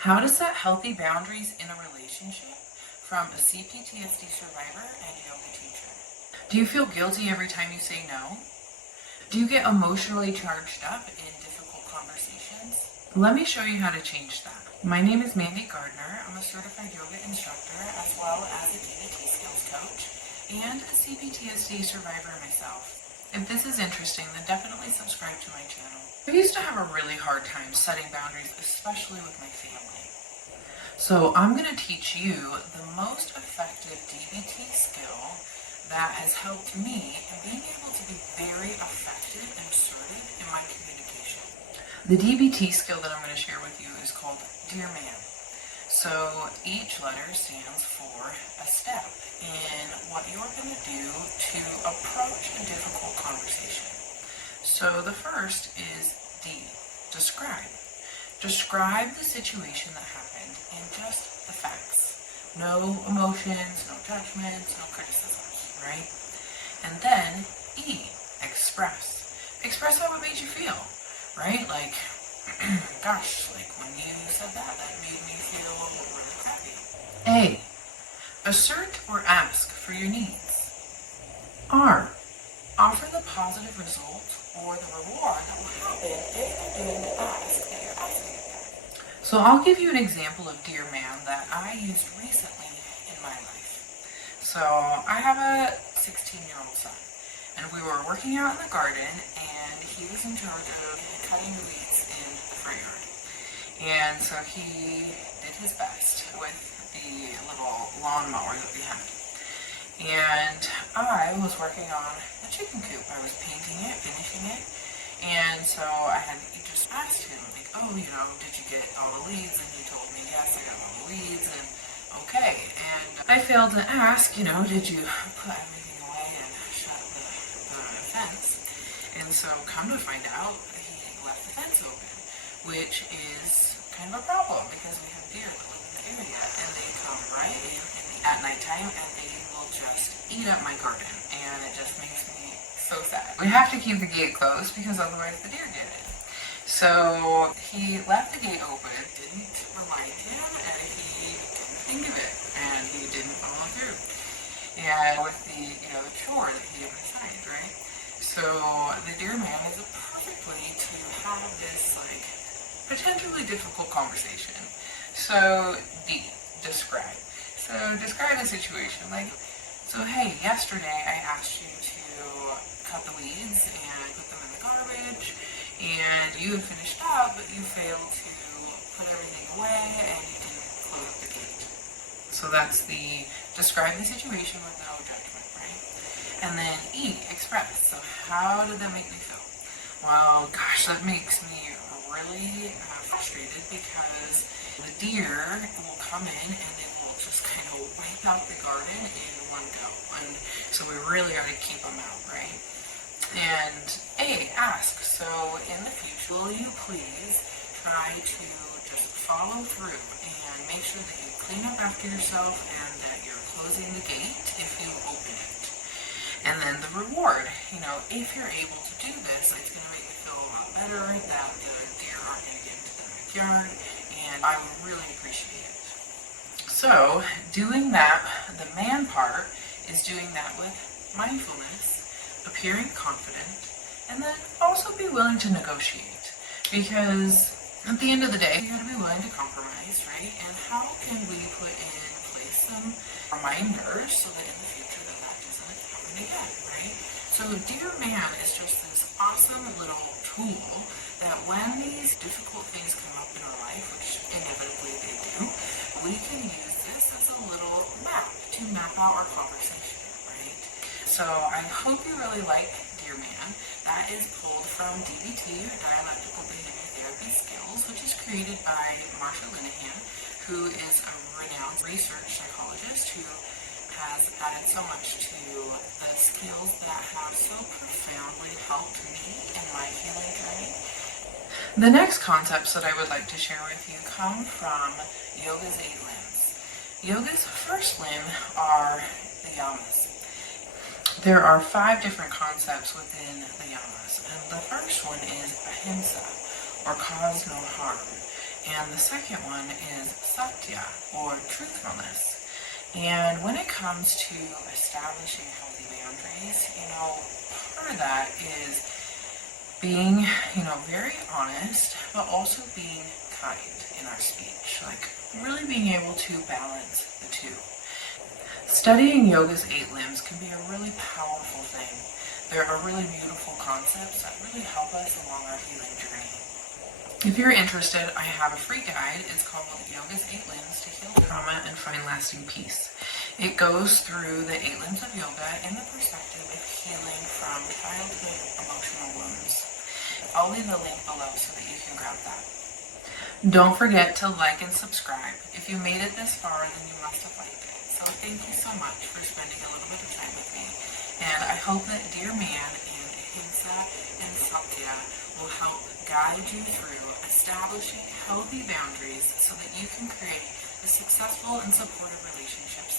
How to set healthy boundaries in a relationship from a CPTSD survivor and yoga teacher. Do you feel guilty every time you say no? Do you get emotionally charged up in difficult conversations? Let me show you how to change that. My name is Mandi, Gardner. I'm a certified yoga instructor as well as a DBT Skills coach and a CPTSD survivor myself. If this is interesting, then definitely subscribe to my channel. I used to have a really hard time setting boundaries, especially with my family. So I'm going to teach you the most effective DBT skill that has helped me in being able to be very effective and assertive in my communication. The DBT skill that I'm going to share with you is called Dear Man. So each letter stands for a step in what you're going to do to approach a difficult conversation. So the first is D, describe. Describe the situation that happened in just the facts. No emotions, no judgments, no criticisms, right? And then E, express. Express how it made you feel, right? Like, gosh, like when you said that made me feel really crappy. A, assert or ask for your needs. R, offer the positive result or the reward that will happen if you do the ask that you're asking for. So I'll give you an example of Dear Man that I used recently in my life. So I have a 16-year-old son, and we were working out in the garden, and he was in charge of cutting the weeds in the front yard. And so he did his best with the little lawnmower that we had. And I was working on the chicken coop. I was painting it, finishing it. And so I had just asked him, like, oh, did you get all the leads? And he told me, yes, I got all the leads. And okay. And I failed to ask, did you put everything away and shut the fence? And so come to find out, he left the fence open, which is kind of a problem because we have deer that live in the area, and they come right in at nighttime, and they will just eat up my garden, and it just makes me so sad. We have to keep the gate closed because otherwise the deer get in. So he left the gate open, didn't remind him, and he didn't think of it, and he didn't follow through. And with the chore that he had assigned, right? So the Dear Man is a perfect way to have this potentially difficult conversation. So D, describe. So describe the situation. So hey, yesterday I asked you to cut the weeds and put them in the garbage, and you had finished up, but you failed to put everything away and you didn't close up the gate. So that's the describe the situation with no judgment, right? And then E, express. So how did that make me feel? Well, gosh, that makes me really frustrated because the deer will come in and they will just kind of wipe out the garden in one go. And so we really got to keep them out, right? And A, ask. So in the future, will you please try to just follow through and make sure that you clean up after yourself and that you're closing the gate if you open it. And then the reward, if you're able to do this, it's going to make me feel a lot better that the deer aren't going to get into the backyard, and I would really appreciate it. So doing that, the man part is doing that with mindfulness, appearing confident, and then also be willing to negotiate. Because at the end of the day, you got to be willing to compromise, right? And how can we put in place some reminders so that in the future that doesn't happen again, right? So Dear Man is just this awesome little tool that when these difficult things come up in our life, which inevitably they do, we can use this as a little map to map out our conversation, right? So I hope you really like Dear Man. That is pulled from DBT, or Dialectical Behavior Therapy Skills, which is created by Marsha Linehan, who is a renowned research psychologist who has added so much to the skills that have so profoundly helped me in my healing journey. The next concepts that I would like to share with you come from yoga's 8 limbs. Yoga's first limb are the yamas. There are 5 different concepts within the yamas, and the first one is ahimsa, or cause no harm. And the second one is Satya, or truthfulness. And when it comes to establishing healthy boundaries, part of that is being, very honest, but also being kind in our speech. Like really being able to balance the two. Studying yoga's 8 limbs can be a really powerful thing. There are really beautiful concepts that really help us along our healing journey. If you're interested, I have a free guide. It's called Yoga's 8 Limbs to Heal Trauma and Find Lasting Peace. It goes through the 8 limbs of yoga in the perspective of healing from childhood emotional wounds. I'll leave the link below so that you can grab that. Don't forget to like and subscribe. If you made it this far, then you must have liked it. So thank you so much for spending a little bit of time with me. And I hope that Dear Man and Ahimsa and Satya will help guide you through establishing healthy boundaries so that you can create a successful and supportive relationship